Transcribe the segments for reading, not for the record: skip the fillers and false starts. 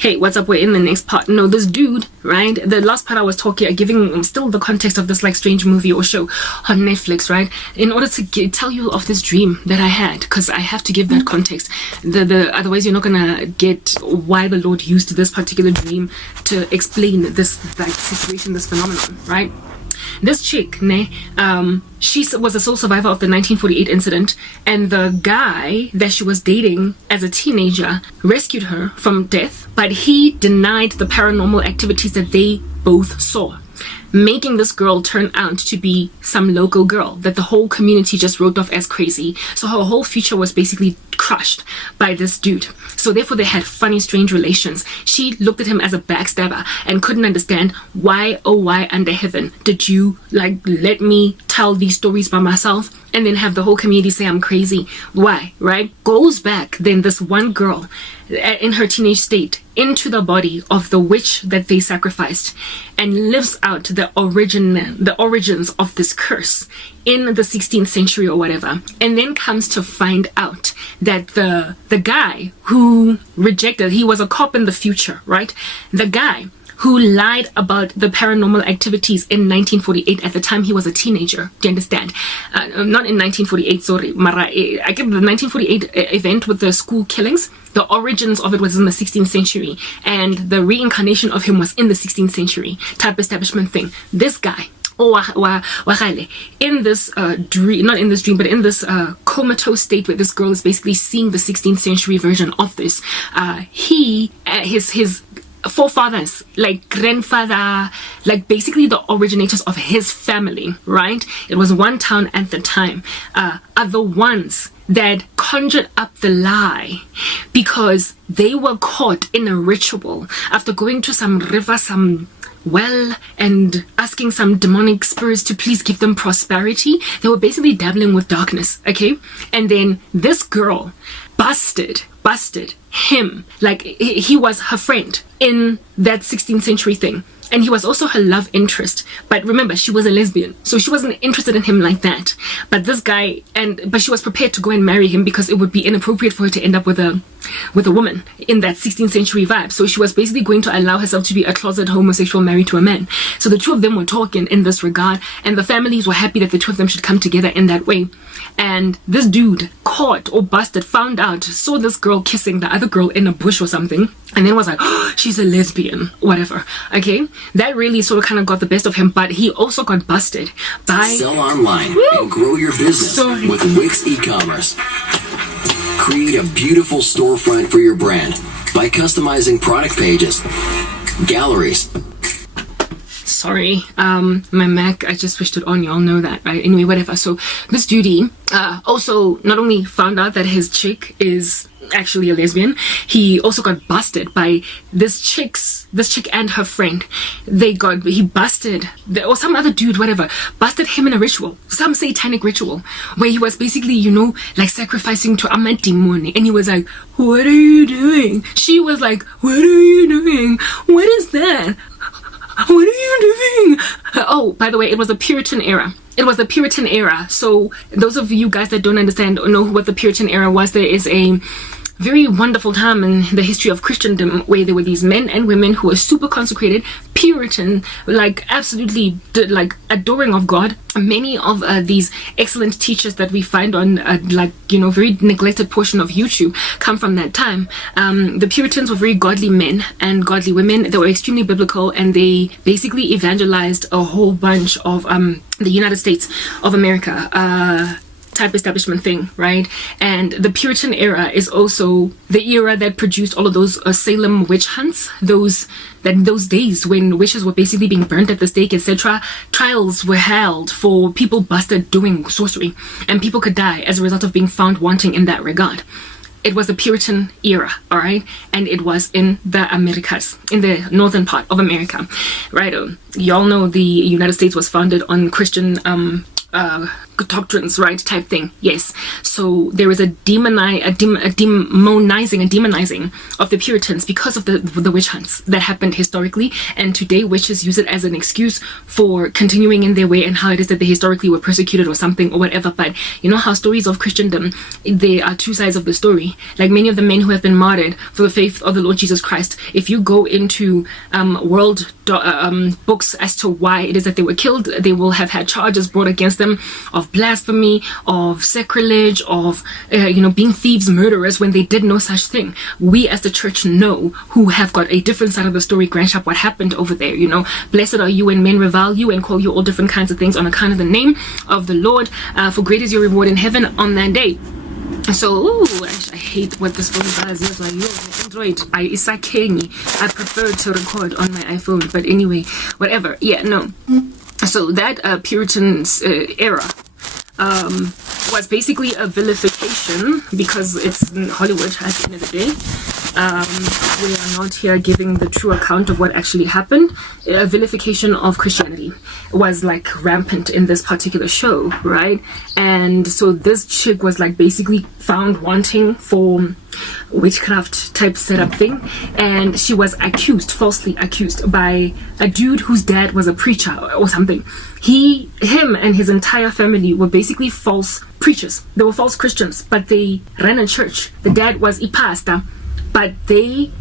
Hey, what's up? We're in the next part. No, this dude, right? The last part I was talking, giving still the context of this like strange movie or show on Netflix, right? In order to tell you of this dream that I had, because I have to give that context. Otherwise you're not gonna get why the Lord used this particular dream to explain this like situation, this phenomenon, right? This chick, she was a sole survivor of the 1948 incident, and the guy that she was dating as a teenager rescued her from death, but he denied the paranormal activities that they both saw, making this girl turn out to be some local girl that the whole community just wrote off as crazy. So her whole future was basically crushed by this dude. So therefore they had funny, strange relations. She looked at him as a backstabber and couldn't understand why, oh why under heaven did you like let me tell these stories by myself and then have the whole community say I'm crazy? Why, right? Goes back then, this one girl in her teenage state, into the body of the witch that they sacrificed, and lives out the origins of this curse in the 16th century or whatever, and then comes to find out that the guy who rejected, he was a cop in the future, right? The guy who lied about the paranormal activities in 1948, at the time he was a teenager. Do you understand? Not in 1948, sorry. I get the 1948 event with the school killings. The origins of it was in the 16th century, and the reincarnation of him was in the 16th century type establishment thing. This guy, in this dream, not in this dream, but in this comatose state where this girl is basically seeing the 16th century version of this, his forefathers, like grandfather, like basically the originators of his family, right? It was one town at the time, are the ones that conjured up the lie, because they were caught in a ritual after going to some river, some well, and asking some demonic spirits to please give them prosperity. They were basically dabbling with darkness, okay? And then this girl busted him, like he was her friend in that 16th century thing, and he was also her love interest. But remember, she was a lesbian, so she wasn't interested in him like that. But this guy, but she was prepared to go and marry him because it would be inappropriate for her to end up with a woman in that 16th century vibe. So she was basically going to allow herself to be a closet homosexual married to a man. So the two of them were talking in this regard, and the families were happy that the two of them should come together in that way. And this dude caught or busted, found out, saw this girl kissing the other girl in a bush or something, and then was like, oh, she's a lesbian, whatever. Okay, that really sort of kind of got the best of him. But he also got busted by sell online and grow your business with Wix e-commerce. Create a beautiful storefront for your brand by customizing product pages, galleries. Sorry, my Mac, I just switched it on, y'all know that, right? Anyway, whatever. So this dude also not only found out that his chick is actually a lesbian, he also got busted by this chick and her friend. He busted, or some other dude, whatever, busted him in a ritual, some satanic ritual, where he was basically, you know, like sacrificing to Amadimoni, and he was like, what are you doing? She was like, what are you doing? What is that? What are you doing? Oh, by the way, it was a Puritan era. It was the Puritan era. So those of you guys that don't understand or know what the Puritan era was, there is a very wonderful time in the history of Christendom where there were these men and women who were super consecrated, Puritan, like absolutely like adoring of God. Many of these excellent teachers that we find on like, you know, very neglected portion of YouTube come from that time. The Puritans were very godly men and godly women. They were extremely biblical, and they basically evangelized a whole bunch of the United States of America type establishment thing, right? And the Puritan era is also the era that produced all of those Salem witch hunts, those days when witches were basically being burnt at the stake, etc. Trials were held for people busted doing sorcery, and people could die as a result of being found wanting in that regard. It was the Puritan era, all right? And it was in the Americas, in the northern part of America, right? Y'all know the United States was founded on Christian doctrines, right, type thing. Yes. So there is a demonizing of the Puritans because of the witch hunts that happened historically, and today witches use it as an excuse for continuing in their way and how it is that they historically were persecuted or something or whatever. But you know how stories of Christendom, there are two sides of the story. Like many of the men who have been martyred for the faith of the Lord Jesus Christ, if you go into world books as to why it is that they were killed, they will have had charges brought against them of blasphemy, of sacrilege, of being thieves, murderers, when they did no such thing. We as the church know, who have got a different side of the story, grant up what happened over there. Blessed are you when men revile you and call you all different kinds of things on account of the name of the Lord, for great is your reward in heaven on that day. So, I hate what this phone does. It's like, Android, I prefer to record on my iPhone. But anyway, whatever. Yeah, no. So that Puritan's era was basically a vilification, because it's in Hollywood at the end of the day. We are not here giving the true account of what actually happened. A vilification of Christianity was like rampant in this particular show, right? And so this chick was like basically found wanting for witchcraft type setup thing, and she was falsely accused by a dude whose dad was a preacher or something. Him and his entire family were basically false preachers. They were false Christians, but they ran a church. The dad was a pastor, but they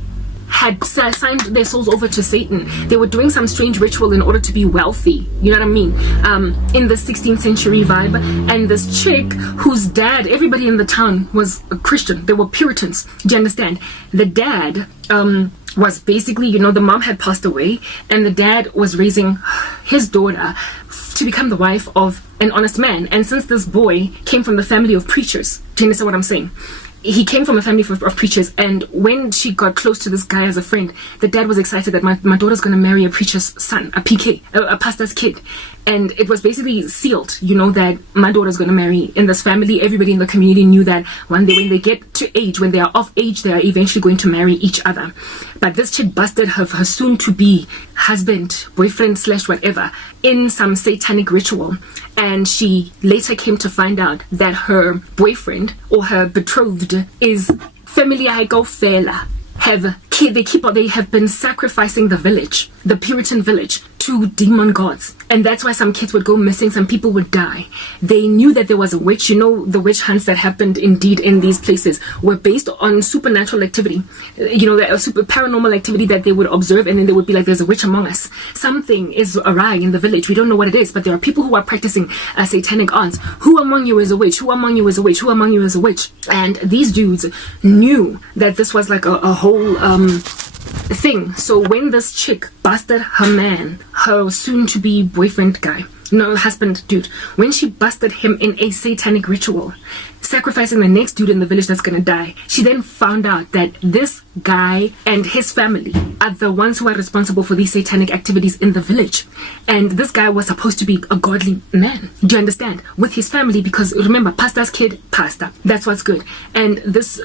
had signed their souls over to Satan. They were doing some strange ritual in order to be wealthy, you know what I mean, in the 16th century vibe. And this chick whose dad, everybody in the town was a Christian, they were Puritans, do you understand? The dad was basically, the mom had passed away, and the dad was raising his daughter to become the wife of an honest man. And since this boy came from the family of preachers, do you understand what I'm saying? He came from a family of preachers, and when she got close to this guy as a friend, the dad was excited that my daughter's going to marry a preacher's son, a PK, a pastor's kid. And it was basically sealed, that my daughter's going to marry in this family. Everybody in the community knew that when they get to age, when they are of age, they are eventually going to marry each other. But this chick busted her soon-to-be husband, boyfriend / whatever, in some satanic ritual. And she later came to find out that her boyfriend or her betrothed is family fela. They have been sacrificing the village, the Puritan village, to demon gods. And that's why some kids would go missing, some people would die. They knew that there was a witch. The witch hunts that happened indeed in these places were based on supernatural activity, a super paranormal activity that they would observe, and then they would be like, there's a witch among us. Something is awry in the village. We don't know what it is, but there are people who are practicing satanic arts. Who among you is a witch? Who among you is a witch? Who among you is a witch? And these dudes knew that this was like a whole thing. So when this chick busted her man, her soon-to-be boyfriend guy, husband dude, when she busted him in a satanic ritual, sacrificing the next dude in the village that's gonna die, she then found out that this guy and his family are the ones who are responsible for these satanic activities in the village. And this guy was supposed to be a godly man, do you understand, with his family, because remember, pastor's kid, pastor, that's what's good. And this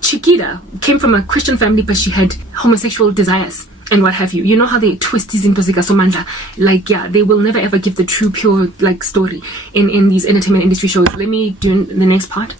Chiquita came from a Christian family, but she had homosexual desires and what have you. You know how they twist these into somandla, like, yeah, they will never ever give the true pure story in these entertainment industry shows. Let me do the next part.